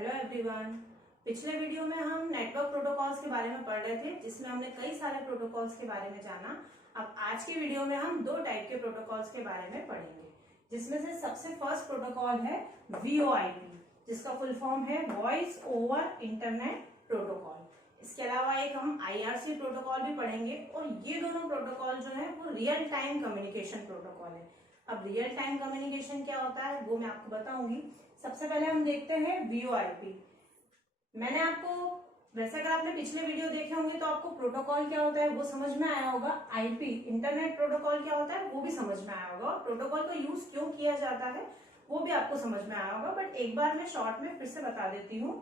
Hello everyone. पिछले video में हम नेटवर्क प्रोटोकॉल्स के बारे में पढ़ रहे थे, जिसमें हमने कई सारे प्रोटोकॉल्स के बारे में जाना। अब आज की वीडियो में हम दो टाइप के प्रोटोकॉल्स के बारे में पढ़ेंगे, जिसमें से सबसे फर्स्ट प्रोटोकॉल है VoIP, जिसका फुल फॉर्म है वॉइस ओवर इंटरनेट प्रोटोकॉल। इसके अलावा एक हम IRC प्रोटोकॉल भी पढ़ेंगे, और ये दोनों प्रोटोकॉल जो है वो रियल टाइम कम्युनिकेशन प्रोटोकॉल है। अब रियल टाइम कम्युनिकेशन क्या होता है वो मैं आपको बताऊंगी। सबसे पहले हम देखते हैं VoIP। मैंने आपको, वैसे अगर आपने पिछले वीडियो देखे होंगे तो आपको प्रोटोकॉल क्या होता है वो समझ में आया होगा, IP इंटरनेट प्रोटोकॉल क्या होता है वो भी समझ में आया होगा, प्रोटोकॉल का यूज क्यों किया जाता है वो भी आपको समझ में आया होगा। बट एक बार मैं शॉर्ट में फिर से बता देती हूँ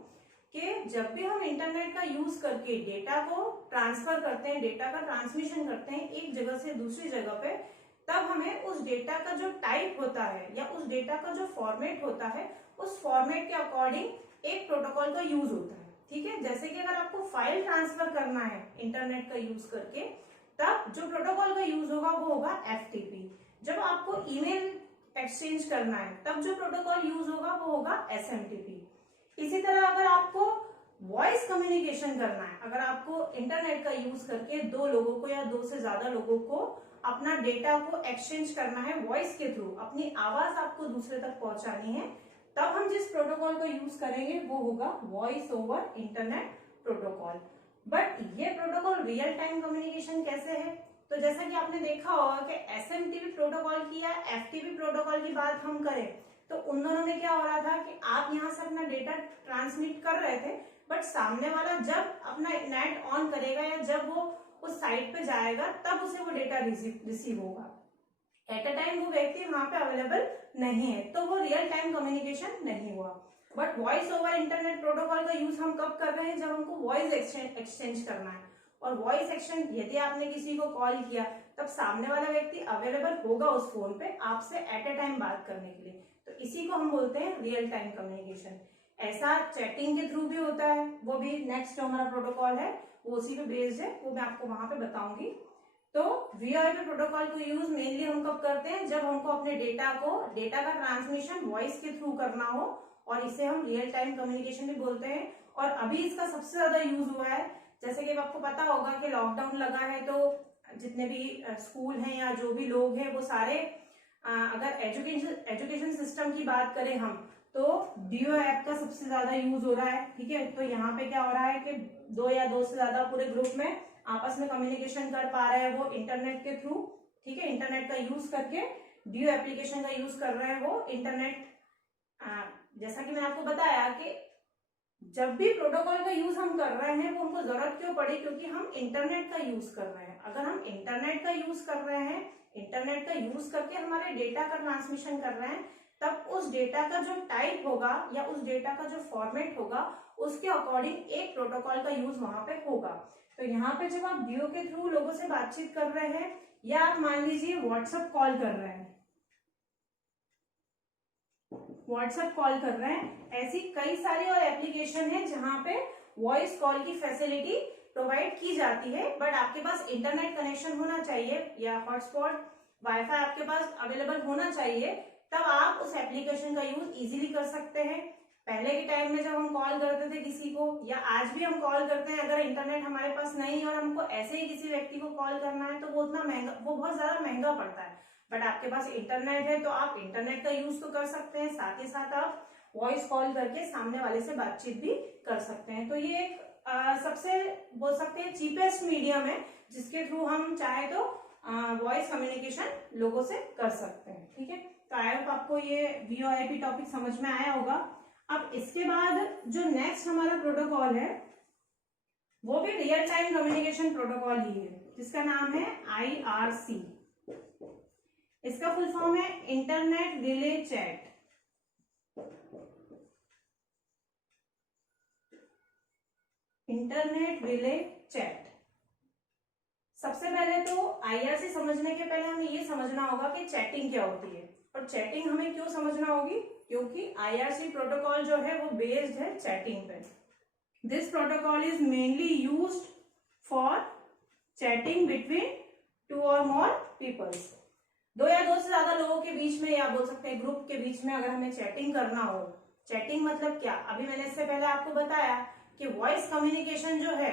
कि जब भी हम इंटरनेट का यूज करके डेटा को ट्रांसफर करते हैं, डेटा का ट्रांसमिशन करते हैं एक जगह से दूसरी जगह पे, तब हमें उस डेटा का जो टाइप होता है या उस डेटा का जो फॉर्मेट होता है, उस फॉर्मेट के अकॉर्डिंग एक प्रोटोकॉल का यूज होता है। ठीक है, जैसे कि अगर आपको फाइल ट्रांसफर करना है इंटरनेट का यूज करके, तब जो प्रोटोकॉल का यूज होगा वो होगा FTP। जब आपको ईमेल एक्सचेंज करना है तब जो प्रोटोकॉल यूज होगा वो होगा SMTP। इसी तरह अगर आपको वॉइस कम्युनिकेशन करना है, अगर आपको इंटरनेट का यूज करके दो लोगों को या दो से ज्यादा लोगों को अपना डेटा को एक्सचेंज करना है वॉइस के थ्रू, अपनी आवाज आपको दूसरे तक पहुंचानी है, तब हम जिस प्रोटोकॉल को यूज करेंगे वो होगा voice over internet protocol. But ये प्रोटोकॉल रियल टाइम कम्युनिकेशन कैसे है? तो जैसा कि आपने देखा होगा कि SMTP प्रोटोकॉल की या FTP प्रोटोकॉल की बात हम करें तो उन दोनों में क्या हो रहा था कि आप यहाँ से अपना डेटा ट्रांसमिट कर रहे थे, बट सामने वाला जब अपना नेट ऑन करेगा या जब वो उस साइट पे जाएगा तब उसे वो डेटा रिसीव होगा। एट अ टाइम वो व्यक्ति वहां पे अवेलेबल नहीं है, तो वो रियल टाइम कम्युनिकेशन नहीं हुआ। But voice over internet protocol का यूज हम कब कर रहे हैं? जब हमको वॉइस एक्सचेंज करना है। और वॉइस एक्सचेंज, यदि आपने किसी को कॉल किया तब सामने वाला व्यक्ति अवेलेबल होगा उस फोन पे आपसे एट अ टाइम बात करने के लिए, तो इसी को हम बोलते हैं रियल टाइम कम्युनिकेशन। ऐसा चैटिंग के थ्रू भी होता है, वो भी नेक्स्ट जो हमारा प्रोटोकॉल है वो उसी पे बेस्ड है, वो मैं आपको वहां पे बताऊंगी। तो VoIP प्रोटोकॉल को यूज मेनली हम कब करते हैं? जब हमको अपने डेटा का ट्रांसमिशन वॉइस के थ्रू करना हो, और इसे हम रियल टाइम कम्युनिकेशन भी बोलते हैं। और अभी इसका सबसे ज्यादा यूज हुआ है, जैसे कि आपको पता होगा कि लॉकडाउन लगा है, तो जितने भी स्कूल हैं या जो भी लोग हैं वो सारे, अगर एजुकेशन सिस्टम की बात करें हम, तो DO ऐप का सबसे ज्यादा यूज हो रहा है। ठीक है, तो यहाँ पे क्या हो रहा है कि दो या दो से ज्यादा पूरे ग्रुप में आपस में कम्युनिकेशन कर पा रहे हैं वो इंटरनेट के थ्रू। ठीक है, इंटरनेट का यूज करके DO एप्लीकेशन का यूज कर रहे हैं वो इंटरनेट। जैसा कि मैंने आपको बताया कि जब भी प्रोटोकॉल का यूज हम कर रहे हैं वो हमको जरूरत क्यों पड़ी? क्योंकि हम इंटरनेट का यूज कर रहे हैं। अगर हम इंटरनेट का यूज कर रहे हैं, इंटरनेट का यूज करके हमारे डेटा का ट्रांसमिशन कर रहे हैं, तब उस डेटा का जो टाइप होगा या उस डेटा का जो फॉर्मेट होगा उसके अकॉर्डिंग एक प्रोटोकॉल का यूज वहां पे होगा। तो यहाँ पे जब आप DO के थ्रू लोगों से बातचीत कर रहे हैं, या आप मान लीजिए व्हाट्सएप कॉल कर रहे हैं, ऐसी कई सारी और एप्लीकेशन है जहां पे वॉइस कॉल की फैसिलिटी प्रोवाइड की जाती है। बट आपके पास इंटरनेट कनेक्शन होना चाहिए या हॉटस्पॉट वाईफाई आपके पास अवेलेबल होना चाहिए, तब आप उस एप्लीकेशन का यूज इजीली कर सकते हैं। पहले के टाइम में जब हम कॉल करते थे किसी को, या आज भी हम कॉल करते हैं, अगर इंटरनेट हमारे पास नहीं और हमको ऐसे ही किसी व्यक्ति को कॉल करना है तो वो बहुत ज्यादा महंगा पड़ता है। बट आपके पास इंटरनेट है तो आप इंटरनेट का यूज तो कर सकते हैं, साथ ही साथ आप वॉइस कॉल करके सामने वाले से बातचीत भी कर सकते हैं। तो ये एक सबसे बोल सकते हैं चीपेस्ट मीडियम है, जिसके थ्रू हम चाहे तो वॉइस कम्युनिकेशन लोगों से कर सकते हैं। ठीक है, तो आई होप आपको ये VoIP टॉपिक समझ में आया होगा। अब इसके बाद जो नेक्स्ट हमारा प्रोटोकॉल है वो भी रियल टाइम कम्युनिकेशन प्रोटोकॉल ही है, जिसका नाम है IRC। इसका फुल फॉर्म है internet relay chat. Internet relay chat. सबसे पहले तो IRC समझने के पहले हमें ये समझना होगा कि चैटिंग क्या होती है, और चैटिंग हमें क्यों समझना होगी? क्योंकि IRC प्रोटोकॉल जो है वो बेस्ड है चैटिंग पे। This protocol is mainly used for chatting between 2 और more पीपल्स। दो या दो से ज्यादा लोगों के बीच में, या बोल सकते हैं ग्रुप के बीच में, अगर हमें चैटिंग करना हो, चैटिंग मतलब क्या, अभी मैंने इससे पहले आपको बताया कि वॉइस कम्युनिकेशन जो है,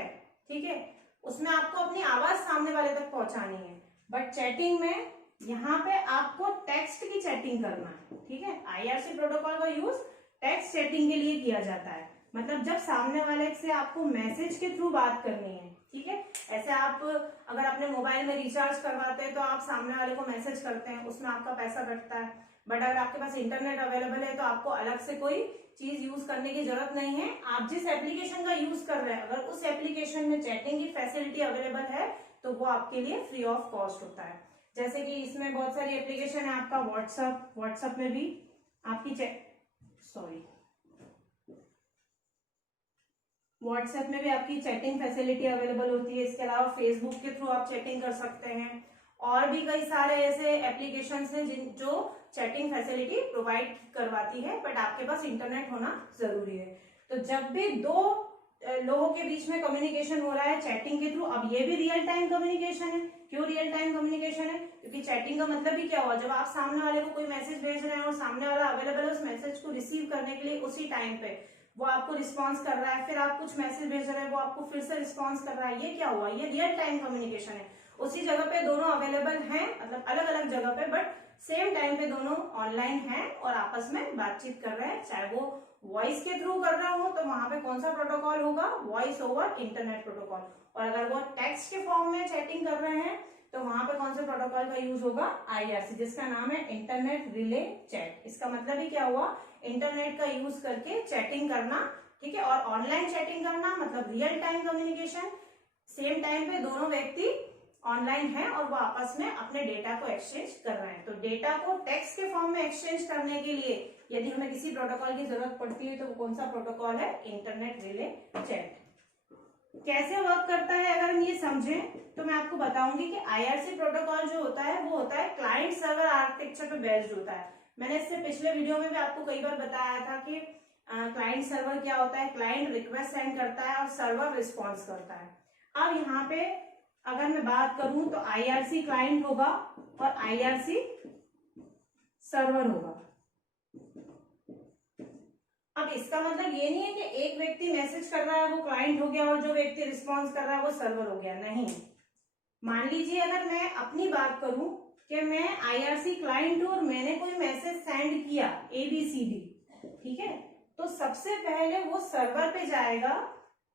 ठीक है, उसमें आपको अपनी आवाज सामने वाले तक पहुंचानी है, बट चैटिंग में यहाँ पे आपको टेक्स्ट की चैटिंग करना है, ठीक है। आईआरसी प्रोटोकॉल का यूज टेक्स्ट चैटिंग के लिए किया जाता है, मतलब जब सामने वाले से आपको मैसेज के थ्रू बात करनी है, ठीक है। ऐसे आप अगर अपने मोबाइल में रिचार्ज करवाते हैं तो आप सामने वाले को मैसेज करते हैं, उसमें आपका पैसा कटता है, बट अगर आपके पास इंटरनेट अवेलेबल है तो आपको अलग से कोई चीज यूज करने की जरूरत नहीं है। आप जिस एप्लीकेशन का यूज कर रहे हैं, अगर उस एप्लीकेशन में चैटिंग की फैसिलिटी अवेलेबल है तो वो आपके लिए फ्री ऑफ कॉस्ट होता है। जैसे कि इसमें बहुत सारी एप्लीकेशन है, आपका व्हाट्सएप में भी आपकी व्हाट्सएप में भी आपकी चैटिंग फैसिलिटी अवेलेबल होती है। इसके अलावा फेसबुक के थ्रू आप चैटिंग कर सकते हैं, और भी कई सारे ऐसे एप्लीकेशंस हैं जो चैटिंग फैसिलिटी प्रोवाइड करवाती है, बट आपके पास इंटरनेट होना जरूरी है। तो जब भी दो लोगों के बीच में कम्युनिकेशन हो रहा है चैटिंग के थ्रू, अब ये भी रियल टाइम कम्युनिकेशन है। क्यों रियल टाइम कम्युनिकेशन है? क्योंकि चैटिंग का मतलब ही क्या हुआ, जब आप सामने वाले को कोई मैसेज भेज रहे हैं और सामने वाला अवेलेबल है उस मैसेज को रिसीव करने के लिए, उसी टाइम पे वो आपको रिस्पॉन्स कर रहा है, फिर आप कुछ मैसेज भेज रहे हैं वो आपको फिर से रिस्पॉन्स कर रहा है, ये क्या हुआ, ये रियल टाइम कम्युनिकेशन है। उसी जगह पे दोनों अवेलेबल हैं, मतलब अलग अलग जगह पे, बट सेम टाइम पे दोनों ऑनलाइन हैं और आपस में बातचीत कर रहे हैं। चाहे वो वॉइस के थ्रू कर रहा हो तो वहां पे कौन सा प्रोटोकॉल होगा, वॉइस ओवर इंटरनेट प्रोटोकॉल, और अगर वो टेक्स्ट के फॉर्म में चैटिंग कर रहे हैं तो वहां पे कौन से प्रोटोकॉल का यूज होगा, आईआरसी, जिसका नाम है इंटरनेट रिले चैट। इसका मतलब ही क्या हुआ, इंटरनेट का यूज करके चैटिंग करना, ठीक है। और ऑनलाइन चैटिंग करना मतलब real time communication, same time पे दोनों व्यक्ति ऑनलाइन है और वो आपस में अपने डेटा को एक्सचेंज कर रहे हैं। तो डेटा को टेक्स्ट के फॉर्म में एक्सचेंज करने के लिए यदि हमें किसी प्रोटोकॉल की जरूरत पड़ती है तो वो कौन सा प्रोटोकॉल है, इंटरनेट रिले चैट। कैसे वर्क करता है अगर हम ये समझें तो मैं आपको बताऊंगी कि आईआरसी प्रोटोकॉल जो होता है वो होता है क्लाइंट सर्वर आर्किटेक्चर पे बेस्ड होता है। मैंने इससे पिछले वीडियो में भी आपको कई बार बताया था कि क्लाइंट सर्वर क्या होता है। क्लाइंट रिक्वेस्ट सेंड करता है और सर्वर रिस्पॉन्स करता है। अब यहाँ पे अगर मैं बात करूं तो आईआरसी क्लाइंट होगा और आईआरसी सर्वर होगा। अब इसका मतलब ये नहीं है कि एक व्यक्ति मैसेज कर रहा है वो क्लाइंट हो गया और जो व्यक्ति रिस्पॉन्स कर रहा है वो सर्वर हो गया, नहीं। मान लीजिए अगर मैं अपनी बात करूं कि मैं आईआरसी क्लाइंट हूं और मैंने कोई मैसेज सेंड किया ABCD, ठीक है, तो सबसे पहले वो सर्वर पे जाएगा,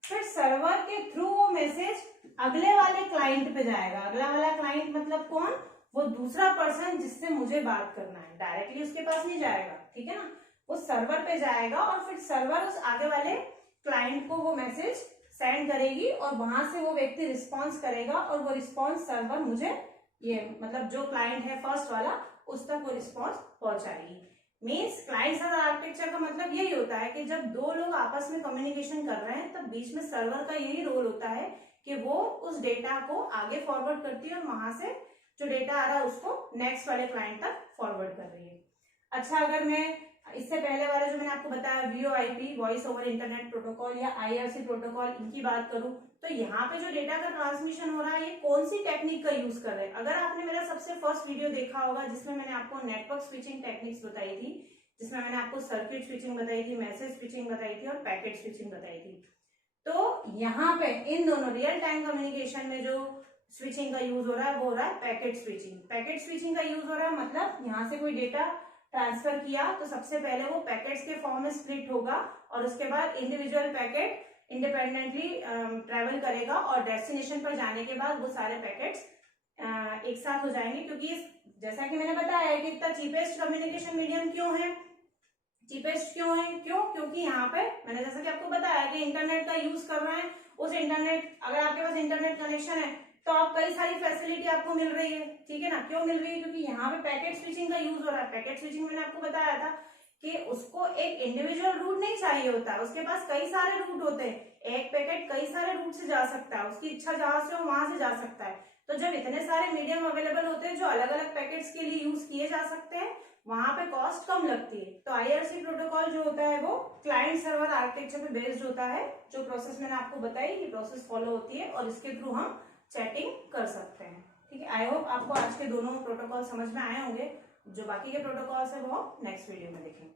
फिर सर्वर के थ्रू वो मैसेज अगले वाले क्लाइंट पे जाएगा। अगला वाला क्लाइंट मतलब कौन, वो दूसरा पर्सन जिससे मुझे बात करना है, डायरेक्टली उसके पास नहीं जाएगा, ठीक है ना, वो सर्वर पे जाएगा और फिर सर्वर उस आगे वाले क्लाइंट को वो मैसेज सेंड करेगी और वहां से वो व्यक्ति रिस्पॉन्स करेगा और वो रिस्पॉन्स सर्वर मुझे, ये मतलब जो क्लाइंट है फर्स्ट वाला, उस तक वो रिस्पॉन्स पहुंचाएगी। मीन्स क्लाइंट सर्वर आर्किटेक्चर का मतलब यही होता है कि जब दो लोग आपस में कम्युनिकेशन कर रहे हैं तब बीच में सर्वर का यही रोल होता है कि वो उस डेटा को आगे फॉरवर्ड करती है और वहां से जो डेटा आ रहा है उसको नेक्स्ट वाले क्लाइंट तक फॉरवर्ड कर रही है। अच्छा, अगर मैं इससे पहले वाले जो मैंने आपको बताया VoIP, voice over internet protocol या आईआरसी प्रोटोकॉल, इनकी बात करूं तो यहाँ पे जो डेटा का ट्रांसमिशन हो रहा है ये कौन सी टेक्निक का यूज कर रहे हैं। अगर आपने मेरा सबसे फर्स्ट वीडियो देखा होगा जिसमें मैंने आपको नेटवर्क स्विचिंग टेक्निक्स बताई थी, जिसमें मैंने आपको सर्किट स्विचिंग बताई थी, मैसेज स्विचिंग बताई थी और पैकेट स्विचिंग बताई थी, तो यहाँ पे इन दोनों रियल टाइम कम्युनिकेशन में जो स्विचिंग का यूज हो रहा है वो हो रहा है पैकेट स्विचिंग। पैकेट स्विचिंग का यूज हो रहा है मतलब यहाँ से कोई डेटा ट्रांसफर किया तो सबसे पहले वो पैकेट्स के फॉर्म में स्प्लिट होगा और उसके बाद इंडिविजुअल पैकेट इंडिपेंडेंटली ट्रेवल करेगा और डेस्टिनेशन पर जाने के बाद वो सारे पैकेट्स एक साथ हो जाएंगे। क्योंकि जैसा कि मैंने बताया है कि इतना चीपेस्ट कम्युनिकेशन मीडियम क्यों है, चीपेस्ट क्यों है, क्योंकि यहाँ पे मैंने जैसा कि आपको बताया कि इंटरनेट का यूज कर रहे हैं, उस इंटरनेट, अगर आपके पास इंटरनेट कनेक्शन है तो आप कई सारी फैसिलिटी आपको मिल रही है, ठीक है ना। क्यों मिल रही है, क्योंकि यहाँ पे पैकेट स्विचिंग का यूज हो रहा है। पैकेट स्विचिंग मैंने आपको बताया था कि उसको एक इंडिविजुअल रूट नहीं चाहिए होता, उसके पास कई सारे रूट होते हैं, एक पैकेट कई सारे रूट से जा सकता है, उसकी इच्छा जहां से हो वहां से जा सकता है। तो जब इतने सारे मीडियम अवेलेबल होते हैं जो अलग अलग पैकेट्स के लिए यूज किए जा सकते हैं, वहां पे कॉस्ट कम लगती है। तो आईआरसी प्रोटोकॉल जो होता है वो क्लाइंट सर्वर आर्किटेक्चर पे बेस्ड होता है। जो प्रोसेस मैंने आपको बताई ये प्रोसेस फॉलो होती है और इसके थ्रू हम चैटिंग कर सकते हैं, ठीक है। आई होप आपको आज के दोनों प्रोटोकॉल समझ में आए होंगे। जो बाकी के प्रोटोकॉल्स है वो नेक्स्ट वीडियो में देखेंगे।